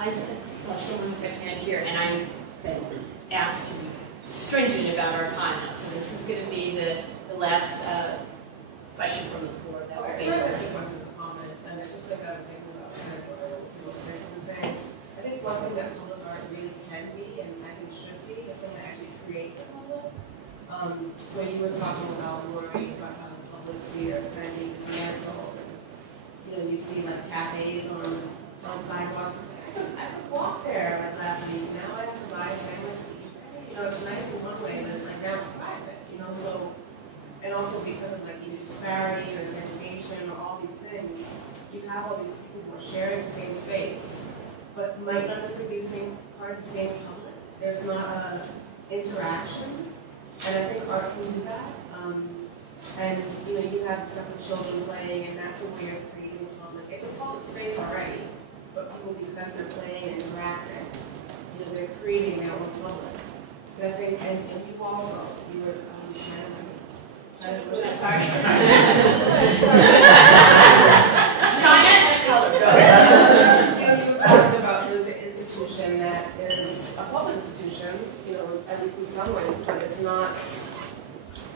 I saw someone with their hand here, and I'm asked to be stringent about our time now. So this is going to be the last question from the floor. That would be. First, a question is a comment, and it's just like I was thinking about people saying, I think one thing that public art really can be, and I think should be, is something that actually creates a public. So you were talking about, Lori, about how the public sphere is kind of being dismantled. You see like cafes on sidewalks. I could walk there like last week. Now I have to buy a sandwich to eat. It's nice in one way, but it's like now it's private. So, and also because of like disparity or segregation or all these things, you have all these people who are sharing the same space, but might not necessarily be the same part of the same public. There's not a interaction, and I think art can do that. And you have stuff with children playing, and that's a way of creating a public. It's a public space already, but people, because they're playing and interacting, they're creating their own public. And I think, and you also, you were China and color, go. You were talking about there's an institution that is a public institution, at least in some ways, but it's not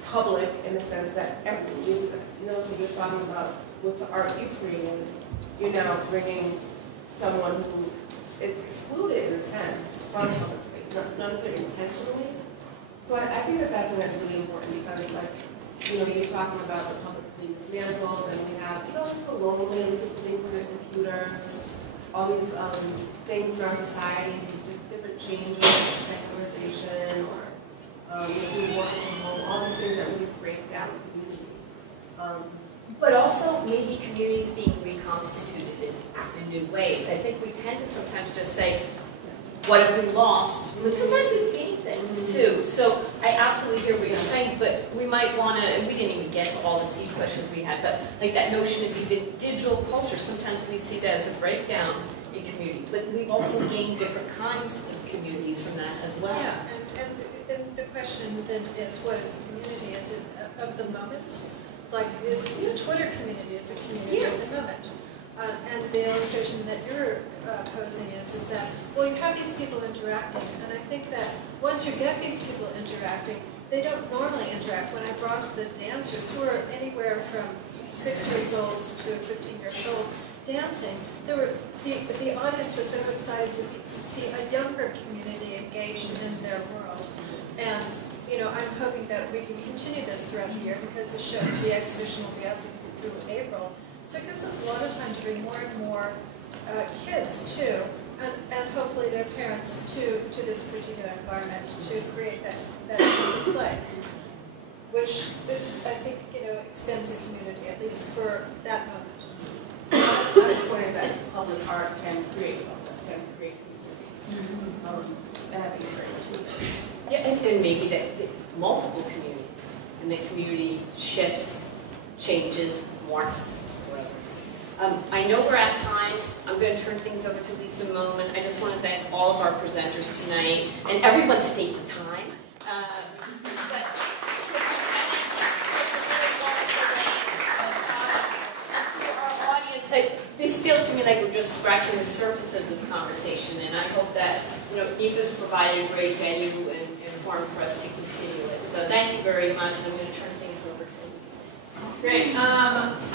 public in the sense that everyone uses it. So you're talking about with the art you created, you're now bringing someone who is excluded in a sense from public space, not necessarily intentionally. So I think that that's really important because, like, you're talking about the public being dismantled, and we have, people lonely, we keep sitting from their computers, all these things in our society, these different changes, like secularization, or people working from home, all these things that really break down the community. But also maybe communities being reconstituted in new ways. I think we tend to sometimes just say, what have we lost? But sometimes we gain things too. So I absolutely hear what you're saying, but we might want to, and we didn't even get to all the seed questions we had, but like that notion of even digital culture, sometimes we see that as a breakdown in community. But we've also gained different kinds of communities from that as well. Yeah, and the question then is, what is a community? Is it of the moment? Like, is the Twitter community, it's a community of the moment. And the illustration that you're posing is that, well, you have these people interacting, and I think that once you get these people interacting, they don't normally interact. When I brought the dancers, who are anywhere from 6 years old to 15 years old, dancing, the audience was so excited to see a younger community engaged in their world. And I'm hoping that we can continue this throughout the year because the exhibition will be up through April. So it gives us a lot of time to bring more and more kids too, and hopefully their parents to this particular environment to create that sense of play, which is, I think, extends the community, at least for that moment. My point is that public art can create community. That is very true. Yeah, and maybe that multiple communities, and the community shifts, changes, morphs. I know we're at time. I'm going to turn things over to Lisa in a moment. I just want to thank all of our presenters tonight, and everyone stayed to time. This feels to me like we're just scratching the surface of this conversation, and I hope that NEFA's provided a great venue and forum for us to continue it. So thank you very much. I'm going to turn things over to Lisa. Great.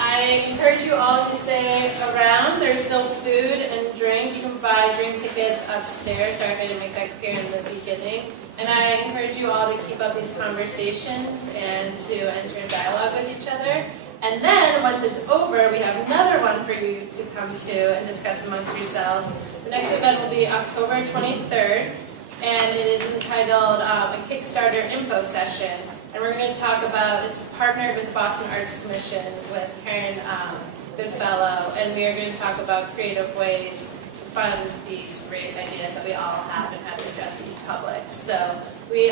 I encourage you all to stay around. There's still food and drink. You can buy drink tickets upstairs. Sorry if I didn't make that clear in the beginning. And I encourage you all to keep up these conversations and to enter in dialogue with each other. And then, once it's over, we have another one for you to come to and discuss amongst yourselves. The next event will be October 23rd, and it is entitled a Kickstarter Info Session. And we're going to talk about, it's partnered with the Boston Arts Commission with Karen Goodfellow, and we are going to talk about creative ways to fund these great ideas that we all have and how to address these publics. So we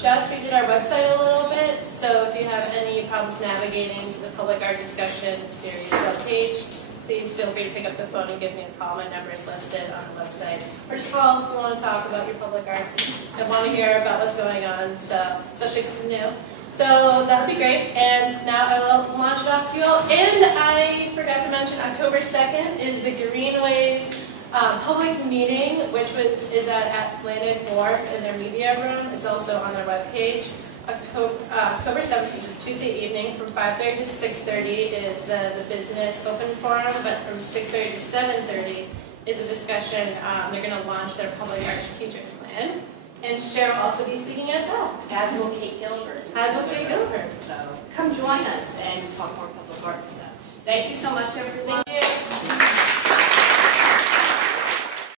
just redid our website a little bit, so if you have any problems navigating to the Public Art Discussion Series webpage, please feel free to pick up the phone and give me a call. My number is listed on the website. Or just call if you want to talk about your public art and want to hear about what's going on, so especially if it's new. So that would be great, and now I will launch it off to you all. And I forgot to mention, October 2nd is the Greenways public meeting, which is at Atlantic Wharf in their media room. It's also on their webpage. October 17th, Tuesday evening, from 5:30 to 6:30 is the business open forum, but from 6:30 to 7:30 is a discussion. They're going to launch their public art strategic plan. And Cher will also be speaking at that. As will Kate Gilbert. As will Kate Gilbert. So come join us and talk more public art stuff. Thank you so much, everyone.